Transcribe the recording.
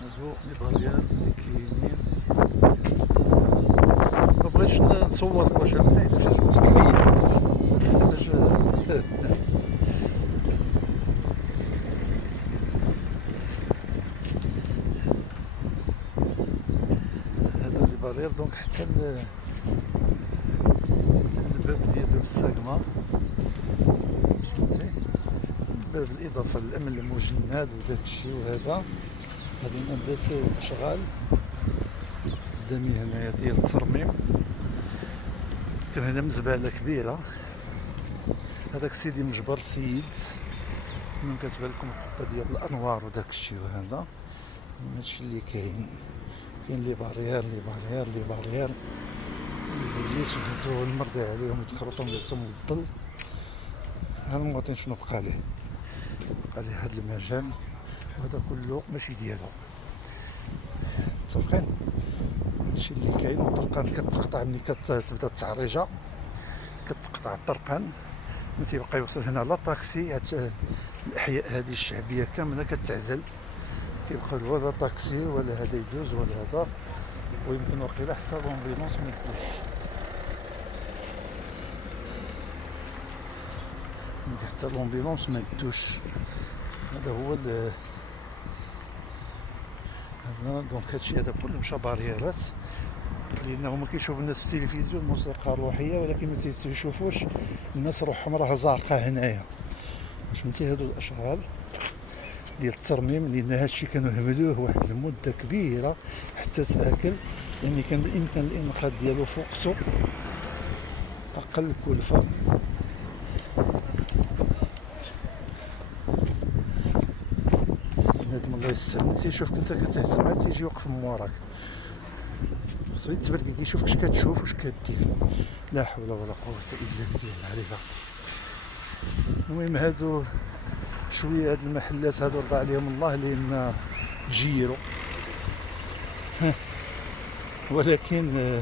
هادو لي باريير لي كاينين. مبغيتش نصور واش فهمتي باش كبير باش هادو لي باريير دونك حتى الباب ديال باب الساقمة فهمتي، باب الإضافة للأمن المجند وداك الشيء. وهذا هادي مهندس أشغال قدامي هنايا ديال الترميم. كان هنا مزبالة كبيرة. هذاك سيدي مجبر السيد من كتبان لكم الحبة ديال الأنوار وداك الشيء. وهذا هادشي اللي كاين لي باريير لي باريير لي باريير البوليس وهادو المرضي عليهم يتخرطوا ويعطيهم الظل. ها المواطن شنو بقى ليه هاد المجال، وهذا كله ماشي ديالو. متفقين؟ هادشي اللي كاين. والطرقان كتقطع ملي كتبدا التعريجه كتقطع الطرقان، ما تيبقى يوصل هنا لا طاكسي. هاد الاحياء هذه الشعبيه كامله كتعزل، كيبقى ولا طاكسي ولا هذا يدوز ولا هذا. ويمكن وقيلا حتى لومبيلونس ما يدوش، حتى لومبيلونس ما يدوش. هذا هو هذا دونك هادشي هذا كله مشى بارييرات، لانه ما كيشوف الناس في التلفزيون موسيقى روحيه، ولكن ما تيشوفوش الناس روحهم راه زارقه هنايا. فهمتي، هادو الاشغال ديال الترميم، لان هادشي كانوا هملوه واحد المده كبيره حتى تاكل، يعني كان بالامكان الانقاذ ديالو في وقته اقل كلفه. بنادم الله يستر تيشوفك انت كتهزم ما تيجي يوقف من موراك، خصو يتبرك كيشوفك اش كتشوف واش كدير. لا حول ولا قوه الا بالله العلي العظيم. المهم هادو شويه هاد المحلات هادو رضى عليهم الله لان تجيروا ولكن